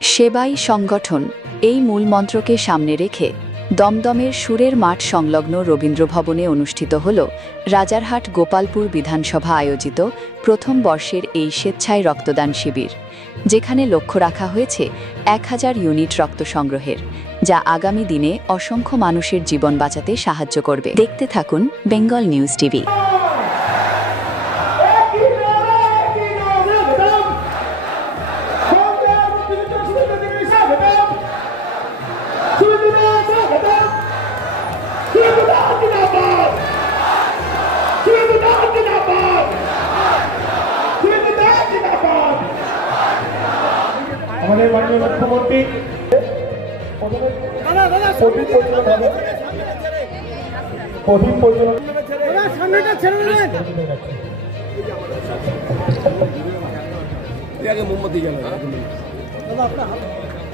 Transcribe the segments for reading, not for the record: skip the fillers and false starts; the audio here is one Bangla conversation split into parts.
সেবাই সংগঠন এই মূলমন্ত্রকে সামনে রেখে দমদমের সুরের মাঠ সংলগ্ন রবীন্দ্রভবনে অনুষ্ঠিত হল রাজারহাট গোপালপুর বিধানসভা আয়োজিত প্রথম বর্ষের এই স্বেচ্ছায় রক্তদান শিবির, যেখানে লক্ষ্য রাখা হয়েছে 1000 ইউনিট রক্ত সংগ্রহের, যা আগামী দিনে অসংখ্য মানুষের জীবন বাঁচাতে সাহায্য করবে। দেখতে থাকুন বেঙ্গল নিউজ টিভি। আমাদের মাননীয় মুখ্যমন্ত্রী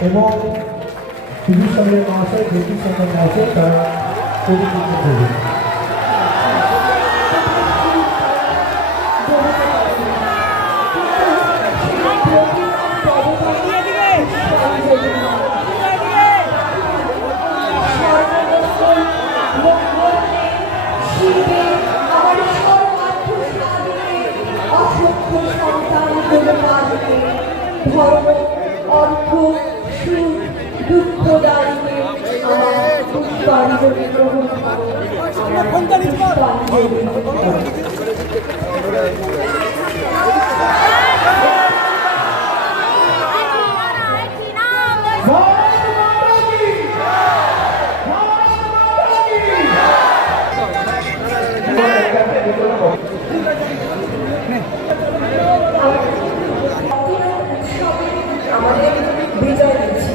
এবং টিভি সঙ্গে মহাশয় জ্যোতির সঙ্গে মহাশয় তারা ধর্ম অর্থ সুখ দুঃখ দারিদ্রে আমার পুষ্পাঞ্জলি গ্রহণ আমাদের বিজয় দিচ্ছি।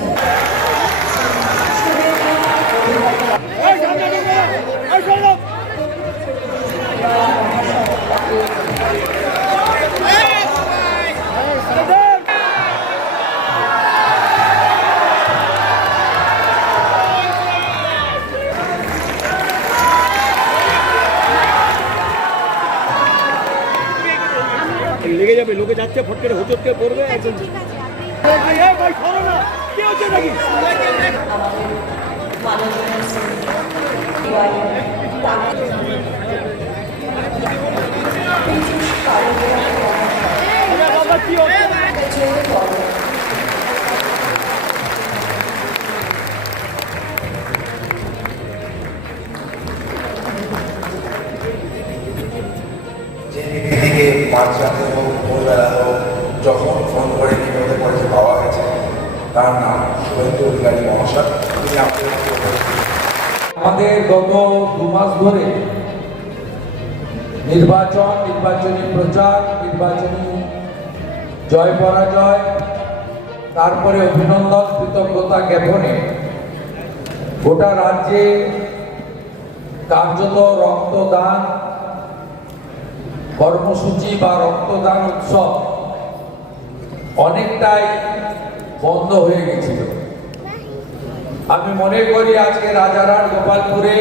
লেগে যাবে, লোকে যাচ্ছে ফট করে হুচটকে পড়বে একদম। ভাই সরো না, কি হচ্ছে নাকি? যেদিকে মাঝ রাতে হোক ভোরবেলা হোক যখন ফোন করে কিভাবে পড়েছে পাওয়া গেছে, তার নাম শুভেন্দু অধিকারী মহাশয়। তিনি আমাদের গত 2 মাস ধরে নির্বাচনী প্রচার, নির্বাচনী জয় পরাজয়, তারপরে অভিনন্দন কৃতজ্ঞতা জ্ঞাপনে গোটা রাজ্যে কার্যত রক্তদান কর্মসূচি বা রক্তদান উৎসব অনেকটাই বন্ধ হয়ে গেছিল। আমি মনে করি আজকে রাজারহাট গোপালপুরে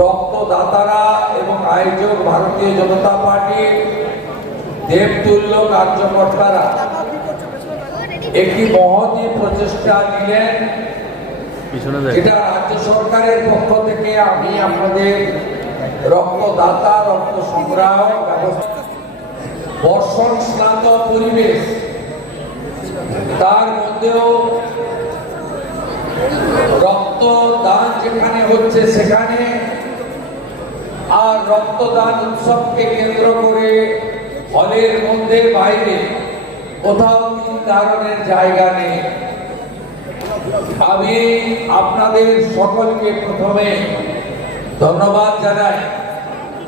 রক্তদাতারা এবং আয়োজক ভারতীয় জনতা পার্টির দেবতুল্য কার্যকর্তারা একটি মহতী প্রচেষ্টা নিলেন, যেটা রাজ্য সরকারের পক্ষ থেকে আমি আপনাদের রক্তদাতা রক্ত সংগ্রহ ব্যবস্থা, বর্ষণ স্নাত পরিবেশ, তার মধ্যেও রক্তদান যেখানে হচ্ছে সেখানে আর রক্তদান উৎসবকে কেন্দ্র করে হলের মধ্যে বাইরে কোথাও তিন কারণের জায়গা নেই। আমি আপনাদের সকলকে প্রথমে ধন্যবাদ জানাই,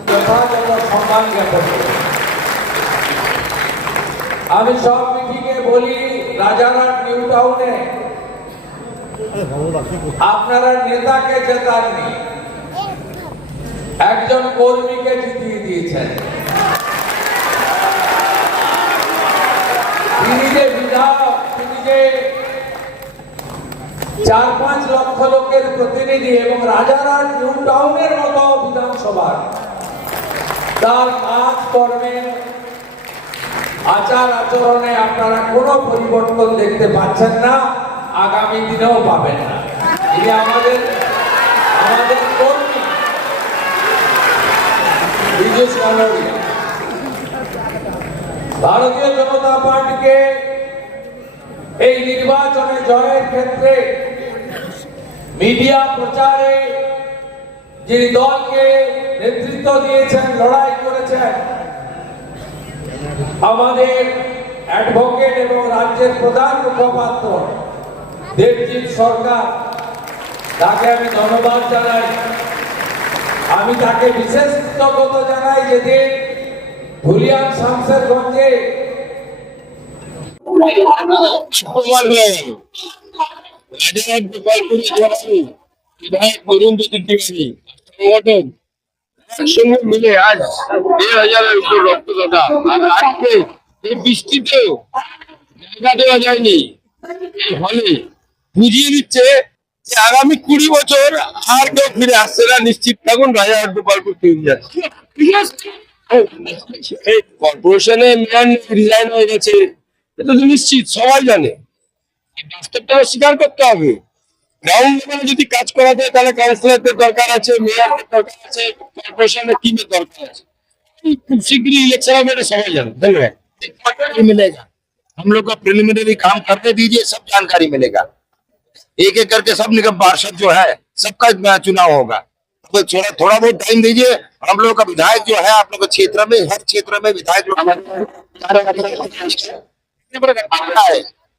যথাযথ সম্মান জ্ঞাপন করি। আমি সব মিটিংয়ে বলি, রাজারহাট নিউ টাউনে আপনারা নেতাকে জেতাননি, একজন কর্মীকে জিতিয়ে দিয়েছেন। তিনি যে বিধায়ক, তিনি যে 4-5 লক্ষ লোকের প্রতিনিধি এবং রাজারহাট নিউ টাউনের মতো বিধানসভা, তার কাজ কর্মের আচার আচরণে আপনারা কোনো পরিবর্তন দেখতে পাচ্ছেন না, আগামী দিনেও পাবেন না। তিনি আমাদের কর্মী বিজেপি কানোরিয়া। ভারতীয় জনতা পার্টিকে এই নির্বাচনে জয়ের ক্ষেত্রে মিডিয়া প্রচারে যিনি দলকে নেতৃত্ব দিয়েছেন, লড়াই করেছেন, আমাদের অ্যাডভোকেট এবং রাজ্যের প্রধান মুখপাত্র দেবজিৎ সরকার, তাকে আমি ধন্যবাদ জানাই। আমি তাকে বিশেষ কৃতজ্ঞতা জানাই যেদিন ধুলিয়ান শামসেরগঞ্জে একসঙ্গে মিলে আজ 1,000-এর উপর রক্তদাতা, আর আজকে এই বৃষ্টিতেও জায়গা দেওয়া যায়নি। এই হলে বুঝিয়ে দিচ্ছে যে আগামী 20 বছর আর কেউ ফিরে আসছে না। নিশ্চিত থাকুন, রাজারহাট গোপালপুর ফিরে যাচ্ছে। এই কর্পোরেশনে মেয়র রিজাইন হয়ে গেছে, এটা তো নিশ্চিত, সবাই জানে। বাস্তবটা স্বীকার করতে হবে। গ্রাউন্ড লেভেলে যদি কাজ করা যায় তাহলে কাউন্সিলরদের দরকার আছে, মেয়রদের দরকার আছে, কর্পোরেশনের টিমের দরকার আছে। খুব শীঘ্রই ইলেকশন হবে, এটা সবাই জানে। ধন্যবাদ। मिलेगा, हम लोग का प्रिलिमिनरी काम करने दीजिए, सब जानकारी मिलेगा। एक एक करके सब निगम पार्षद जो है सबका चुनाव होगा। तो थोड़ा बहुत टाइम दीजिए। हम लोग का विधायक जो है आप लोग के क्षेत्र में, हर क्षेत्र में विधायक लोग है।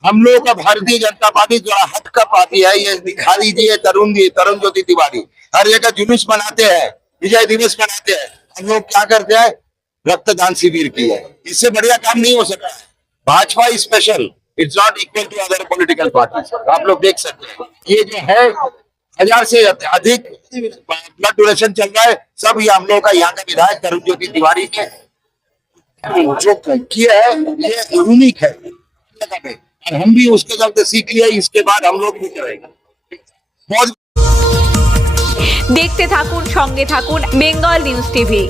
हम लोग का भारतीय जनता पार्टी जो हट का पार्टी है, ये दिखा दीजिए। तरुण ज्योति तिवारी हर जगह जुलूस मनाते हैं, विजय दिवस मनाते हैं। हम लोग क्या करते हैं, रक्तदान शिविर की है। इससे बढ़िया काम नहीं हो सकता है। Bhajpa special, it's not equal to other political party. आप लोग देख सकते हैं ये जो है 1000 से अधिक ब्लड डोनेशन चल रहा है। सब ये हम लोग का यहाँ का विधायक तरुण ज्योति तिवारी ने जो किया है, ये यूनिक है और हम भी उसके चलते सीख लिया। इसके बाद हम लोग भी करेंगे। बहुत দেখতে থাকুন, সঙ্গে থাকুন বেঙ্গল নিউজ টিভি।